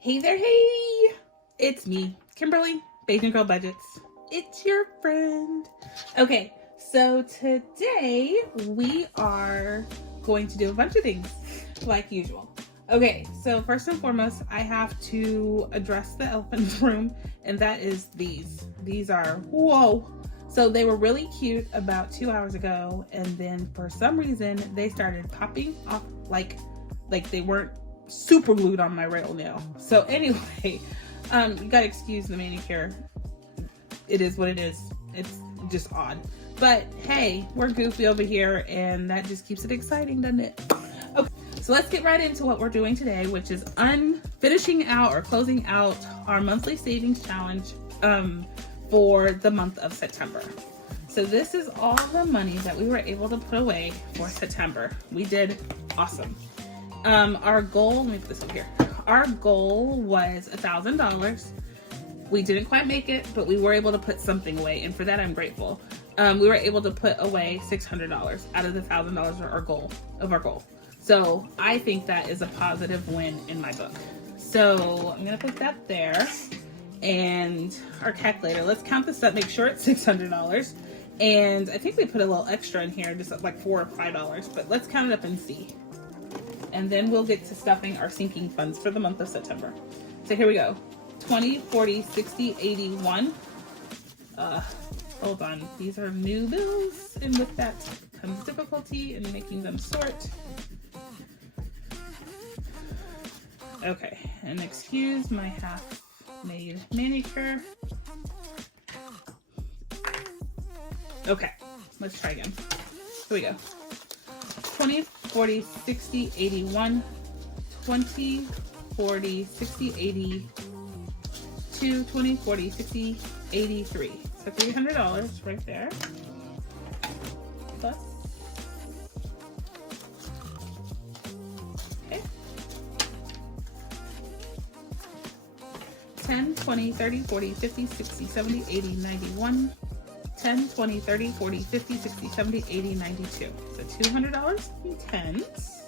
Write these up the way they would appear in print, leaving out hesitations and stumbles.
Hey there, hey! It's me, Kimberly, Bathing Girl Budgets. It's your friend. Okay, so today we are going to do a bunch of things, like usual. Okay, so first and foremost, I have to address the elephant in the room, and that is these. These are, whoa! So they were really cute about 2 hours ago, and then for some reason, they started popping off like they weren't super glued on my rail nail. So anyway, you gotta excuse the manicure. It is what it is. It's just odd. But hey, we're goofy over here, and that just keeps it exciting, doesn't it? Okay, so let's get right into what we're doing today, which is finishing out or closing out our monthly savings challenge for the month of September. So this is all the money that we were able to put away for September. We did awesome. Our goal, let me put this up here. Our goal was $1,000. We didn't quite make it, but we were able to put something away, and for that I'm grateful. We were able to put away $600 out of the $1,000 of our goal. So I think that is a positive win in my book. So I'm gonna put that there, and our calculator. Let's count this up. Make sure it's $600, and I think we put a little extra in here, just like $4 or $5. But let's count it up and see. And then we'll get to stuffing our sinking funds for the month of September. So here we go. 20, 40, 60, 81. Hold on. These are new bills, and with that comes difficulty in making them sort. Okay, and excuse my half-made manicure. Okay, let's try again. Here we go. 20, 40, 60, 81, 20, 40, 60, 82, 20, 40, 60, 83. So $300 right there. Plus. Okay. 10, 20, 30, 40, 50, 60, 70, 80, 91. 10, 20, 30, 40, 50, 60, 70, 80, 92. So $200 in tens.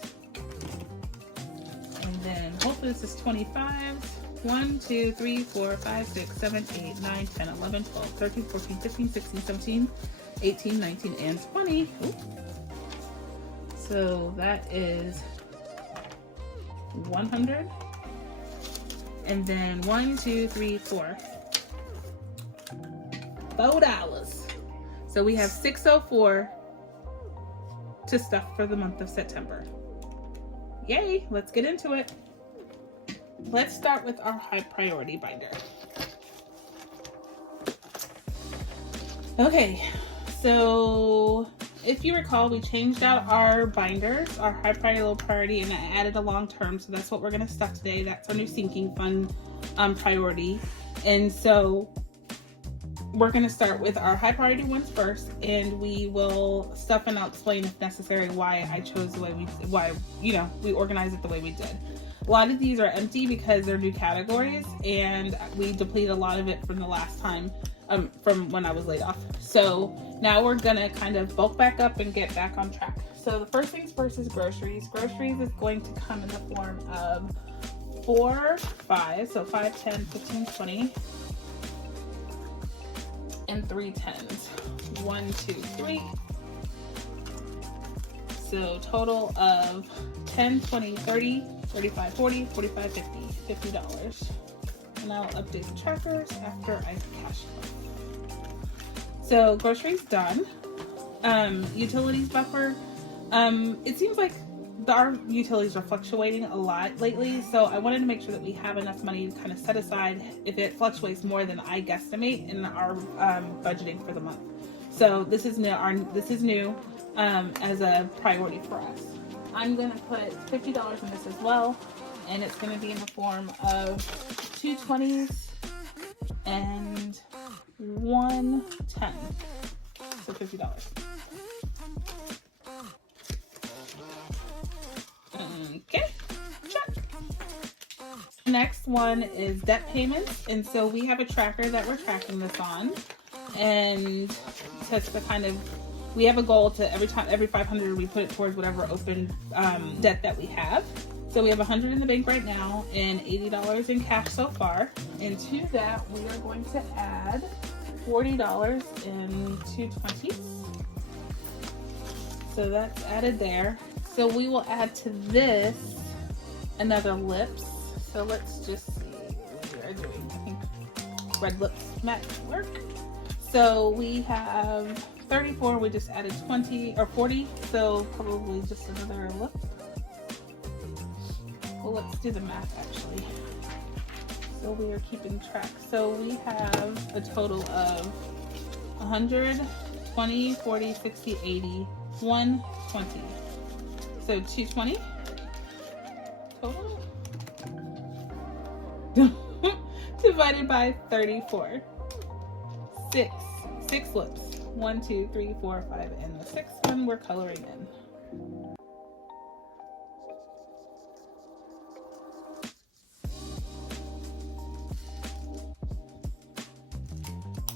And then hopefully this is 25. 1, 2, 3, 4, 5, 6, 7, 8, 9, 10, 11, 12, 13, 14, 15, 16, 17, 18, 19, and 20. Ooh. So that is 100. And then 1, 2, 3, 4. $4. So we have $604 to stuff for the month of September. Yay, let's get into it. Let's start with our high priority binder. Okay, so if you recall, we changed out our binders, our high priority, low priority, and I added a long term. So that's what we're gonna stuff today. That's our new sinking fund priority. And so we're going to start with our high priority ones first, and we will stuff and I'll explain if necessary why I chose the way we organized it the way we did. A lot of these are empty because they're new categories, and we depleted a lot of it from the last time, from when I was laid off. So now we're going to kind of bulk back up and get back on track. So the first things first is groceries. Groceries is going to come in the form of 4, 5, so 5, 10, 15, 20. And 3 tens. 1, 2, 3. So total of 10, 20, 30, 35, 40, 45, 50. $50. And I'll update the trackers after I've cashed them. So groceries done. Utilities buffer. It seems like our utilities are fluctuating a lot lately, so I wanted to make sure that we have enough money to kind of set aside if it fluctuates more than I guesstimate in our budgeting for the month. So this is new as a priority for us. I'm going to put $50 in this as well, and it's going to be in the form of 2 20s and 1 10. So $50. Okay, check. Next one is debt payments, and so we have a tracker that we're tracking this on, and just to kind of, we have a goal to every 500 we put it towards whatever open debt that we have. So we have 100 in the bank right now and $80 in cash so far. And to that, we are going to add $40 in 220s. So that's added there. So we will add to this another lips. So let's just see what we are doing. I think red lips might work. So we have 34, we just added 20 or 40, so probably just another lip. Well, let's do the math actually. So we are keeping track. So we have a total of 100, 20, 40, 60, 80, 120. So 220 total divided by 34. Six lips. 1, 2, 3, 4, 5, and the sixth one we're coloring in.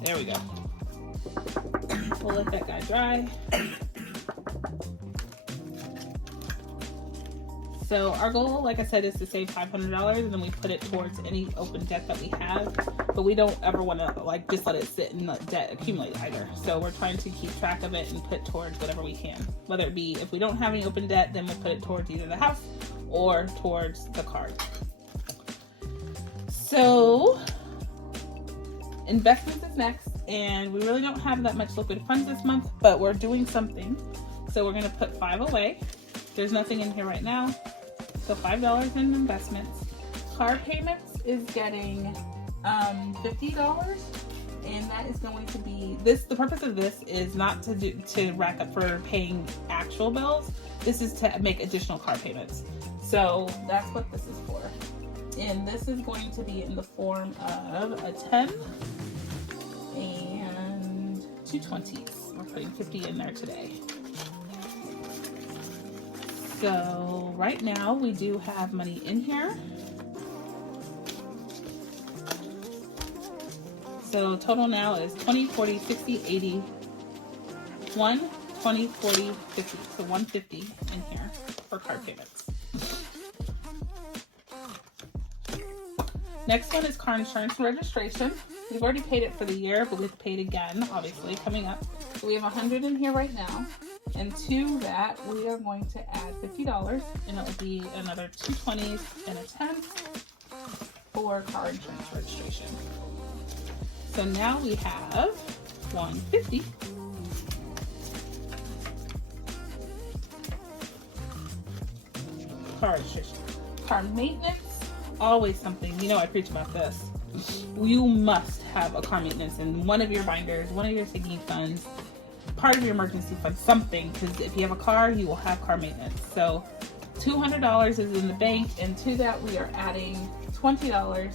There we go. We'll let that guy dry. So our goal, like I said, is to save $500, and then we put it towards any open debt that we have. But we don't ever want to like just let it sit and let debt accumulate either. So we're trying to keep track of it and put towards whatever we can. Whether it be if we don't have any open debt, then we'll put it towards either the house or towards the card. So investments is next, and we really don't have that much liquid funds this month, but we're doing something. So we're going to put 5 away. There's nothing in here right now. So $5 in investments. Car payments is getting $50, and that is going to be this. The purpose of this is not to rack up for paying actual bills. This is to make additional car payments. So that's what this is for. And this is going to be in the form of a 10 and 2 20s. We're putting 50 in there today. So right now we do have money in here. So total now is 20, 40, 60, 80, 1, 20, 40, 50. So 150 in here for car payments. Next one is car insurance and registration. We've already paid it for the year, but we've paid again, obviously, coming up. So we have 100 in here right now. And to that, we are going to add $50, and it will be another 2 20s and a 10 for car insurance registration. So now we have 150. Car registration. Car maintenance, always something. You know I preach about this. You must have a car maintenance in one of your binders, one of your sinking funds, part of your emergency fund, something, because if you have a car, you will have car maintenance. So $200 is in the bank, and to that we are adding $20,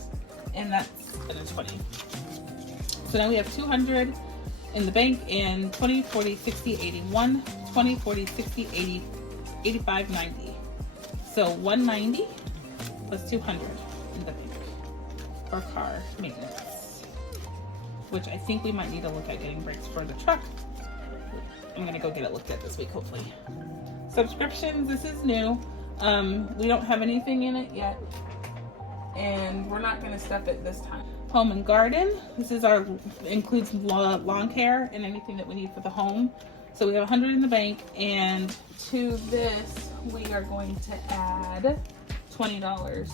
and that's a 20. So now we have 200 in the bank and 20, 40, 60, 81, 20, 40, 60, 80, 85, 90. So 190 plus 200 in the bank for car maintenance, which I think we might need to look at getting brakes for the truck. I'm gonna go get it looked at this week, hopefully. Subscriptions, this is new. We don't have anything in it yet, and we're not gonna stuff it this time. Home and garden, this is our, includes lawn care and anything that we need for the home. So we have 100 in the bank, and to this we are going to add $20,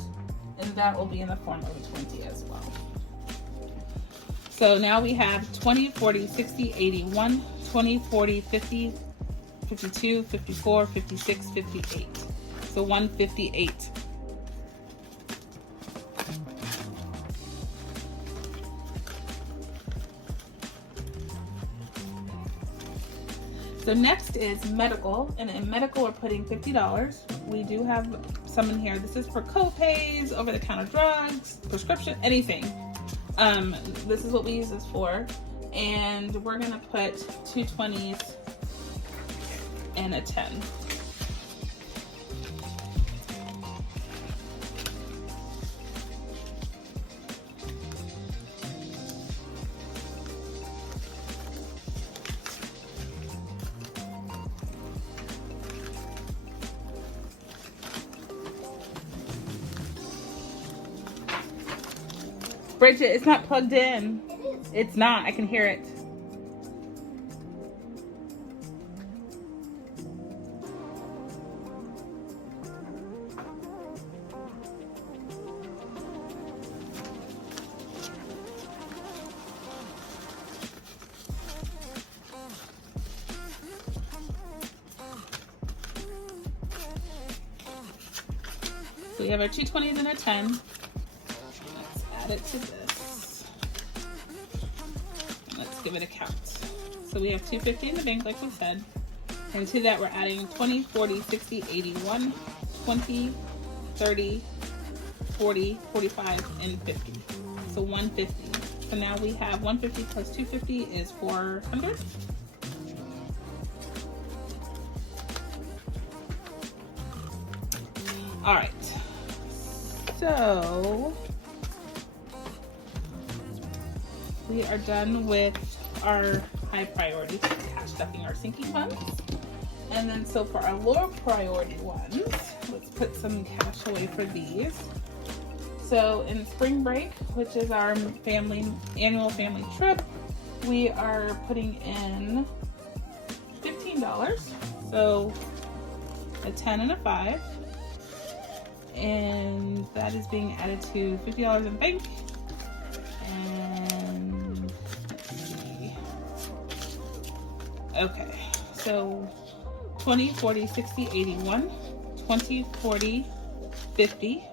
and that will be in the form of a 20 as well. So now we have 20, 40, 60, 81, 20, 40, 50, 52, 54, 56, 58. So 158. So next is medical, and in medical we're putting $50. We do have some in here. This is for co-pays, over-the-counter drugs, prescription, anything. This is what we use this for, and we're gonna put 2 20s and a 10. Bridget, it's not plugged in. It is. It's not. I can hear it. So we have our 2 20s and a 10. Let's add it to this. Let's give it a count. So we have 250 in the bank, like we said. And to that, we're adding 20, 40, 60, 81, 20, 30, 40, 45, and 50. So 150. So now we have 150 plus 250 is 400. All right. So we are done with our high priority cash stuffing our sinking funds. And then so for our lower priority ones, let's put some cash away for these. So in spring break, which is our annual family trip, we are putting in $15. So a 10 and a 5. And that is being added to $50 in bank. And let's see. Okay, so 20, 40, 60, 81, 20, 40, 50.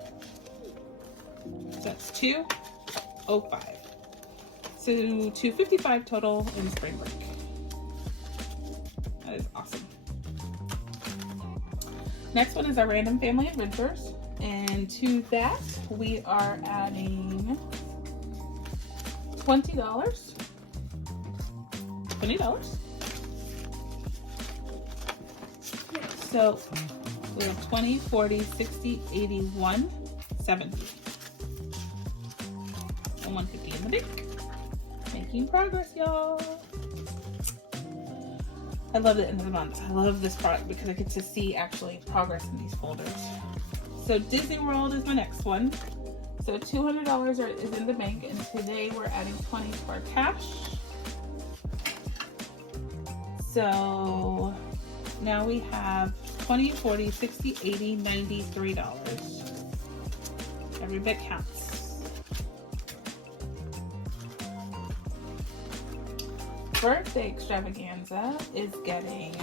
That's 205. So 255 total in spring break. That is awesome. Next one is our random family adventures. And to that, we are adding $20. $20. So we have 20, 40, 60, 81, 70. And 150 in the bank. Making progress, y'all. I love the end of the month. I love this product because I get to see actually progress in these folders. So Disney World is my next one. So $200 is in the bank, and today we're adding 20 to our cash. So now we have 20, 40, 60, 80, 93 dollars. Every bit counts. Birthday extravaganza is getting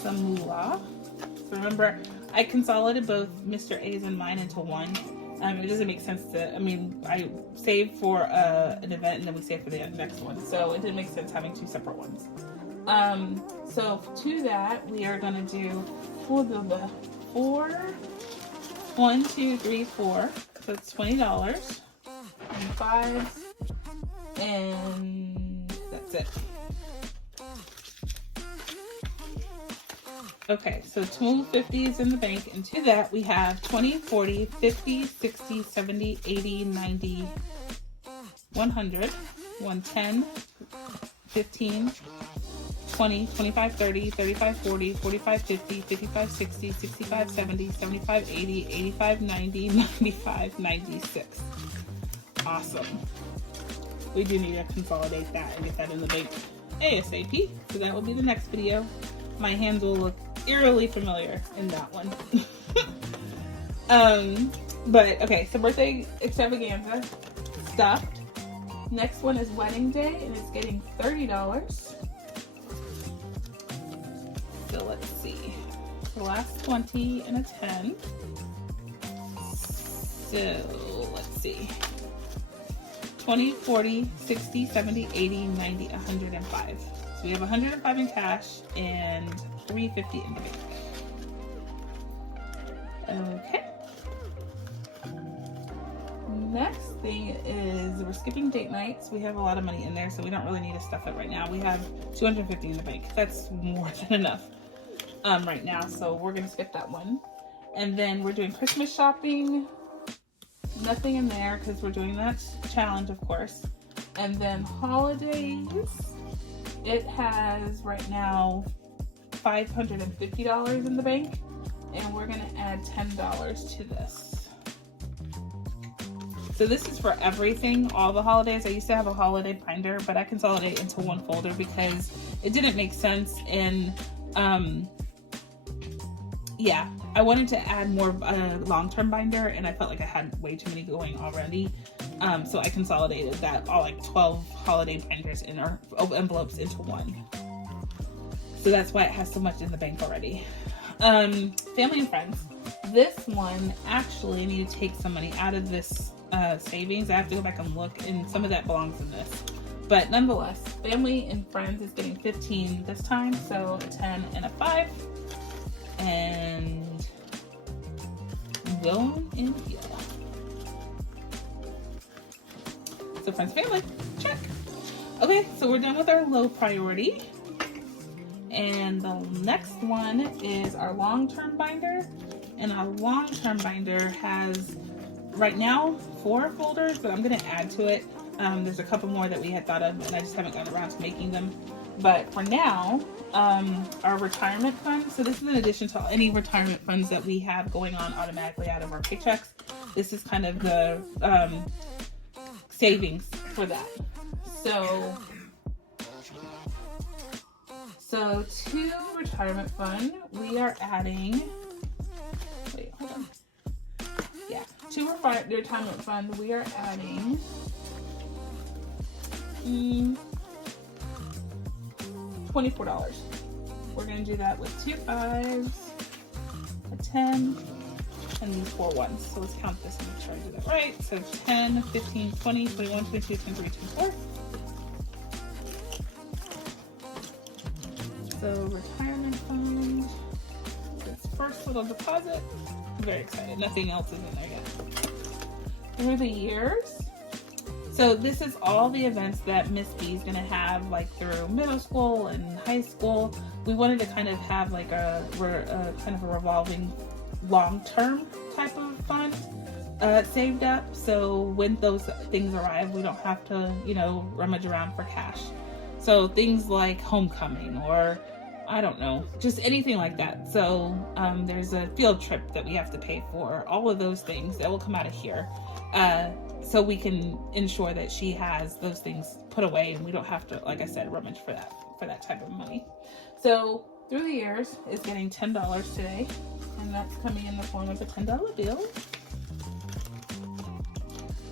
some moolah. So remember, I consolidated both Mr. A's and mine into one. It doesn't make sense to, I saved for an event and then we saved for the next one. So it didn't make sense having two separate ones. So to that, we are going to do 4, 1, 2, 3, 4. So it's $20 and 5, and that's it. Okay, so 250 is in the bank, and to that we have 20, 40, 50, 60, 70, 80, 90, 100, 110, 15, 20, 25, 30, 35, 40, 45, 50, 55, 60, 65, 70, 75, 80, 85, 90, 95, 96. Awesome. We do need to consolidate that and get that in the bank ASAP, so that will be the next video. My hands will look eerily familiar in that one. But okay, so birthday extravaganza stuffed. Next one is wedding day, and it's getting $30. So let's see. The last 20 and a 10. So let's see. 20, 40, 60, 70, 80, 90, 105. So we have 105 in cash and 350 in the bank. Okay. Next thing is we're skipping date nights. We have a lot of money in there, so we don't really need to stuff it right now. We have 250 in the bank. That's more than enough right now, so we're gonna skip that one. And then we're doing Christmas shopping. Nothing in there because we're doing that challenge, of course. And then holidays, it has right now $550 in the bank, and we're gonna add $10 to this. So this is for everything, all the holidays. I used to have a holiday binder, but I consolidate into one folder because it didn't make sense. And yeah, I wanted to add more long-term binder, and I felt like I had way too many going already. So I consolidated that, all like 12 holiday binders in our envelopes into one. So that's why it has so much in the bank already. Family and friends. This one, actually, I need to take some money out of this savings. I have to go back and look, and some of that belongs in this. But nonetheless, family and friends is getting 15 this time, so a 10 and a 5. And Will and India. So friends, family, check. Okay, so we're done with our low priority. And the next one is our long-term binder. And our long-term binder has, right now, 4 folders, but I'm gonna add to it. There's a couple more that we had thought of, and I just haven't gotten around to making them. But for now, our retirement fund, so this is in addition to any retirement funds that we have going on automatically out of our paychecks. This is kind of the savings for that. So to retirement fund, we are adding, wait, hold on. Yeah, to retirement fund, we are adding $24. We're going to do that with 2 5s, a 10, and these 4 1s. So let's count this and make sure I do that right. So 10, 15, 20, 21, 22, 23, 24. So retirement fund, this first little deposit. I'm very excited. Nothing else is in there yet. Through the years. So this is all the events that Miss B is going to have, like through middle school and high school. We wanted to kind of have like a kind of a revolving long-term type of fund saved up. So when those things arrive, we don't have to, you know, rummage around for cash. So things like homecoming, or I don't know, just anything like that. So there's a field trip that we have to pay for, all of those things that will come out of here. So we can ensure that she has those things put away, and we don't have to, like I said, rummage for that type of money. So through the years is getting $10 today, and that's coming in the form of a $10 bill.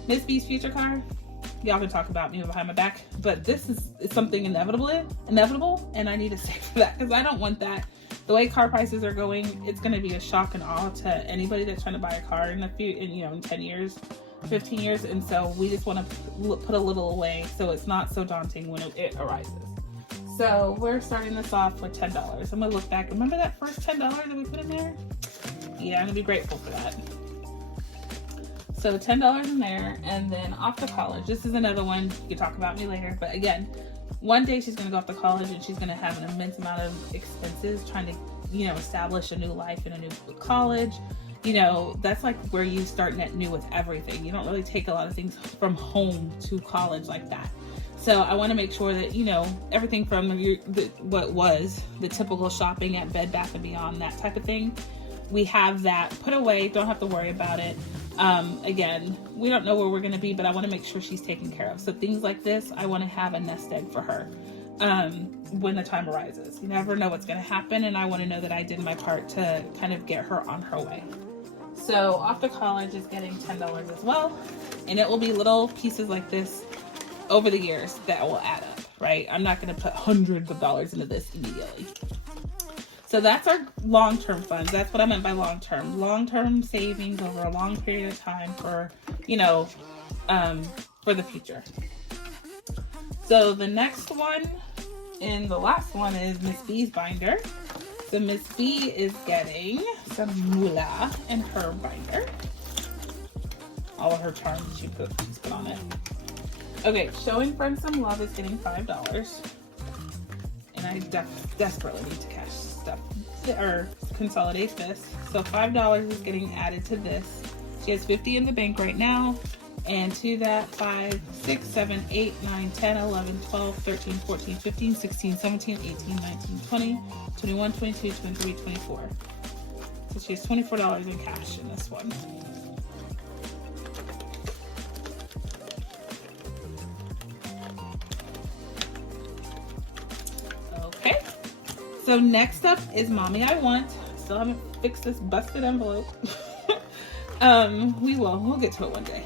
Miss B's future card. Y'all can talk about me behind my back, but this is something inevitable, and I need to save for that because I don't want that. The way car prices are going, it's going to be a shock and awe to anybody that's trying to buy a car in in 10 years, 15 years, and so we just want to put a little away so it's not so daunting when it arises. So we're starting this off with $10. I'm going to look back. Remember that first $10 that we put in there? Yeah, I'm going to be grateful for that. So $10 in there, and then off to college. This is another one. You can talk about me later, but again, one day she's going to go off to college, and she's going to have an immense amount of expenses trying to, establish a new life in a new college. That's like where you start net new with everything. You don't really take a lot of things from home to college like that. So I want to make sure that, everything from what was the typical shopping at Bed Bath & Beyond, that type of thing, we have that put away. Don't have to worry about it. Again, we don't know where we're going to be, but I want to make sure she's taken care of. So things like this, I want to have a nest egg for her when the time arises. You never know what's going to happen, and I want to know that I did my part to kind of get her on her way. So off to college is getting $10 as well, and it will be little pieces like this over the years that will add up, right? I'm not going to put hundreds of dollars into this immediately. So that's our long-term funds. That's what I meant by long-term. Long-term savings over a long period of time for, for the future. So the next one and the last one is Miss B's binder. So Miss B is getting some moolah in her binder. All of her charms she's put on it. Okay, showing friends some love is getting $5. And I desperately need to cash stuff or consolidate this. So $5 is getting added to this. She has 50 in the bank right now, and to that 5, 6, 7, 8, 9, 10, 11, 12, 13, 14, 15, 16, 17, 18, 19, 20, 21, 22, 23, 24. So she has $24 in cash in this one. So next up is Mommy I Want. Still haven't fixed this busted envelope. We'll get to it one day.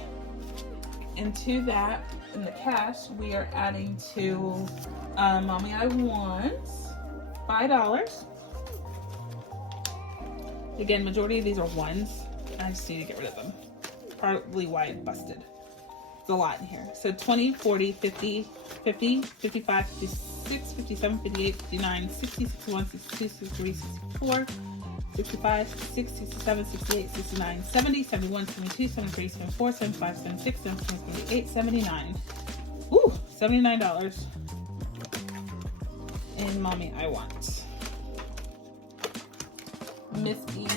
And to that, in the cash, we are adding to Mommy I Want $5. Again, majority of these are ones. I just need to get rid of them. Probably why it busted. It's a lot in here. So 20, 40, 50, 50, 55, 56, 57, 58, 59, 60, 61, 62, 63, 64, 65, 66, 67, 68, 69, 70, 71, 72, 73, 74, 75, 76, 77, 78, 79. Ooh, $79 in Mommy I Want. Miss B's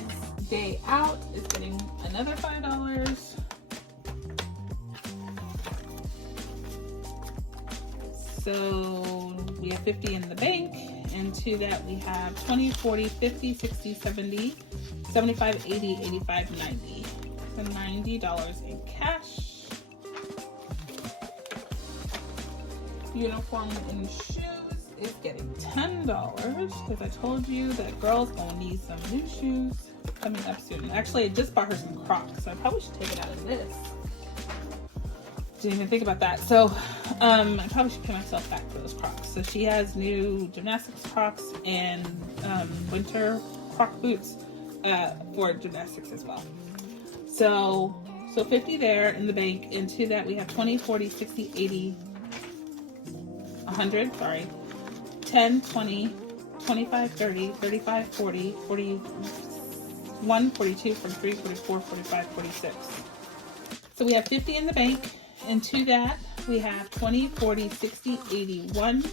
Day Out is getting another $5. So we have 50 in the bank, and to that we have 20, 40, 50, 60, 70, 75, 80, 85, 90. So $90 in cash. Uniform and shoes is getting $10 because I told you that girl's gonna need some new shoes coming up soon. Actually, I just bought her some Crocs, so I probably should take it out of this. Didn't even think about that. So I probably should pay myself back for those Crocs. So she has new gymnastics Crocs and winter Croc boots for gymnastics as well. So 50 there in the bank, and to that we have 20, 40, 60, 80, 100, sorry, 10, 20, 25, 30, 35, 40, 41, 42, 43, 44, 45, 46. So we have 50 in the bank, and to that we have 20, 40, 60, 81,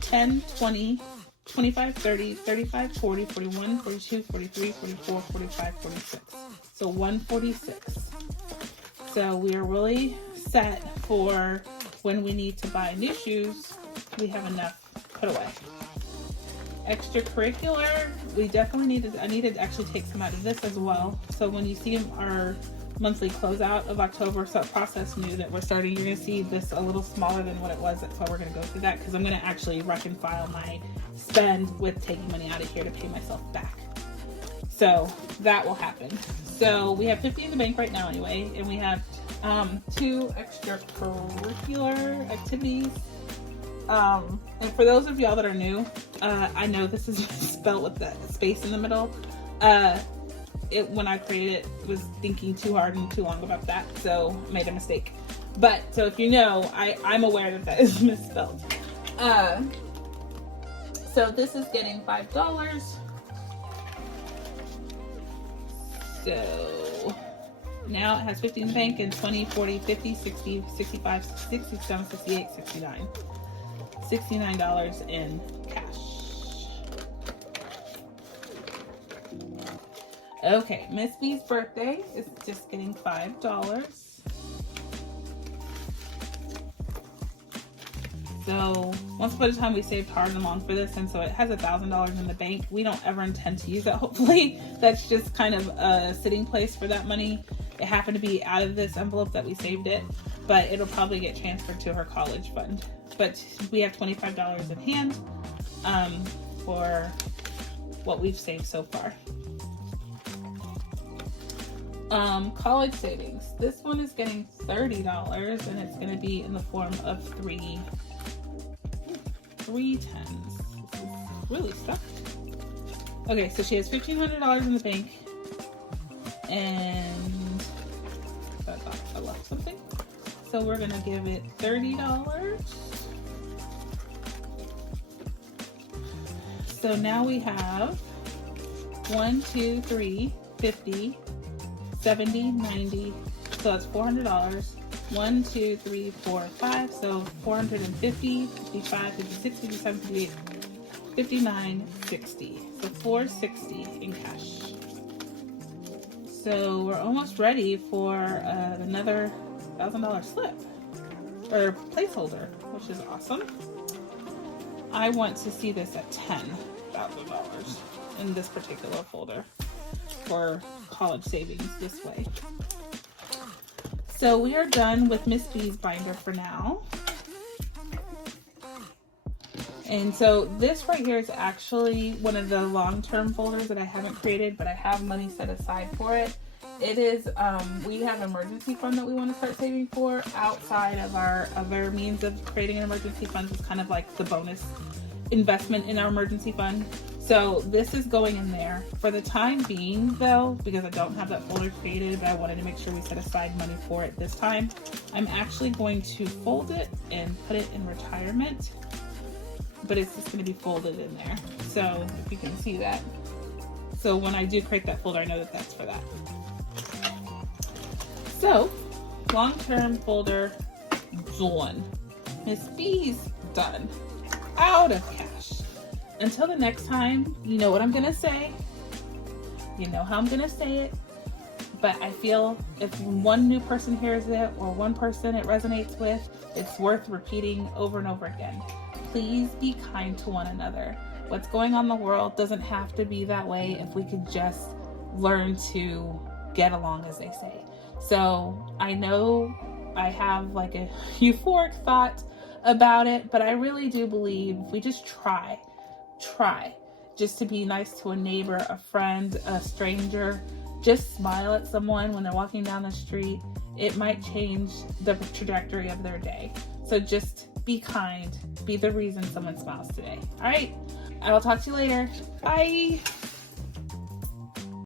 10, 20, 25, 30, 35, 40, 41, 42, 43, 44, 45, 46. So 146. So we are really set for when we need to buy new shoes, we have enough put away. Extracurricular, I need to actually take some out of this as well. So when you see our monthly closeout of October process new that we're starting, you're going to see this a little smaller than what it was. That's why we're going to go through that, because I'm going to actually reconcile my spend with taking money out of here to pay myself back. So that will happen. So we have 50 in the bank right now anyway, and we have 2 extracurricular activities. And for those of y'all that are new, I know this is spelled with the space in the middle. When I created it, was thinking too hard and too long about that, so made a mistake. But so if you know, I'm aware that is misspelled. So this is getting $5. So now it has 50 in the bank, and 20, 40, 50, 60, 65, 67, 68, 69. $69 in cash. Okay, Miss B's birthday is just getting $5. So once upon a time we saved hard and long for this, and so it has $1,000 in the bank. We don't ever intend to use it, hopefully. That's just kind of a sitting place for that money. It happened to be out of this envelope that we saved it, but it'll probably get transferred to her college fund. But we have $25 in hand for what we've saved so far. College savings. This one is getting $30, and it's going to be in the form of three tens. This is really stuck. Okay, so she has $1,500 in the bank, and I thought I left something. So we're going to give it $30. So now we have 1, 2, 3, 50, 70, 90. So that's $400. 1, 2, 3, 4, 5. So 450, 55, 56, 57, 58, 59, 60. So 460 in cash. So we're almost ready for another $1,000 slip or placeholder, which is awesome. I want to see this at $10,000 in this particular folder for college savings this way. So we are done with Miss B's binder for now. And so this right here is actually one of the long-term folders that I haven't created, but I have money set aside for it. It is, we have an emergency fund that we want to start saving for outside of our other means of creating an emergency fund. It's kind of like the bonus investment in our emergency fund. So this is going in there. For the time being though, because I don't have that folder created, but I wanted to make sure we set aside money for it this time, I'm actually going to fold it and put it in retirement, but it's just going to be folded in there. So if you can see that. So when I do create that folder, I know that that's for that. So long-term folder done. Miss B's done. Out of cash. Until the next time, you know what I'm gonna say. You know how I'm gonna say it. But I feel if one new person hears it or one person it resonates with, it's worth repeating over and over again. Please be kind to one another. What's going on in the world doesn't have to be that way if we could just learn to get along, as they say. So I know I have like a euphoric thought about it, but I really do believe if we just try just to be nice to a neighbor, a friend, a stranger, just smile at someone when they're walking down the street, it might change the trajectory of their day. So just be kind, be the reason someone smiles today. All right, I will talk to you later. Bye.